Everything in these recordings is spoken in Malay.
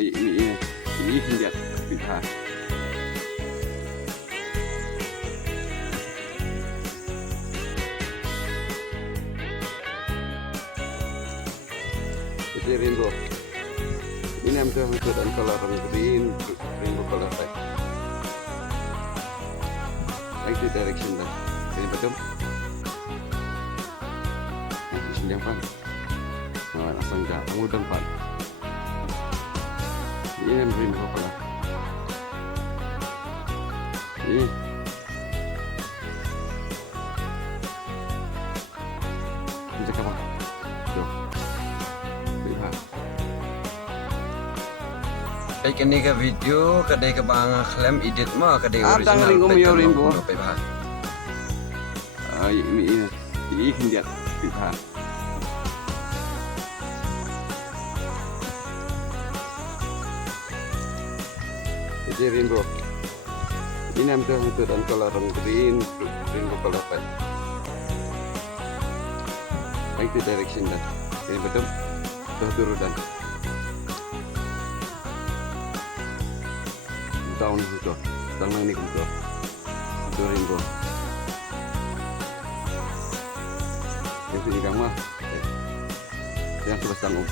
ini lihat kita. Jadi rainbow. Ini hampir dan color green, rainbow color like. Like the direction lah. Ini betul. Yang pan. Asal enggak, kamu tempat. Ini yang rainbow color. Ini. Ini cakap apa? Tuh. Lihat. Baik, ini ke video kedai ke bang klaim edit mah kedai original. Rainbow. Baik bah. Ini lihat kita. Jadi rainbow. Ini hampir dan color green, rainbow color like. Like the direction dah. Ini betul. Turun dan down itu. Down ini itu. Itu rainbow. Yang sini kamu. Yang sebesar tanggung.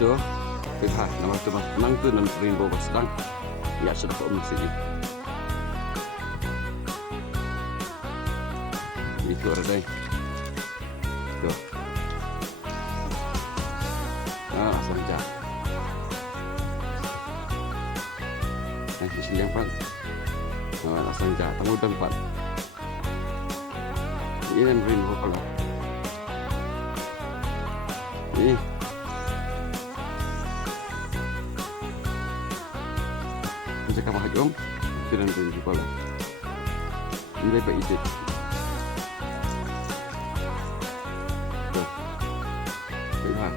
Itu. Lihat, nama tu nang tu nan rainbow sedang. Ya sudah kau sini. Itu ada. Tuh. Asal aja. Di sini yang pan. Asal aja, tamu tempat. Ini yang rainbow color. Ini. Bisa kamu hajom, tidak rainbow color. Ini apa itu? Tuh. Lihat.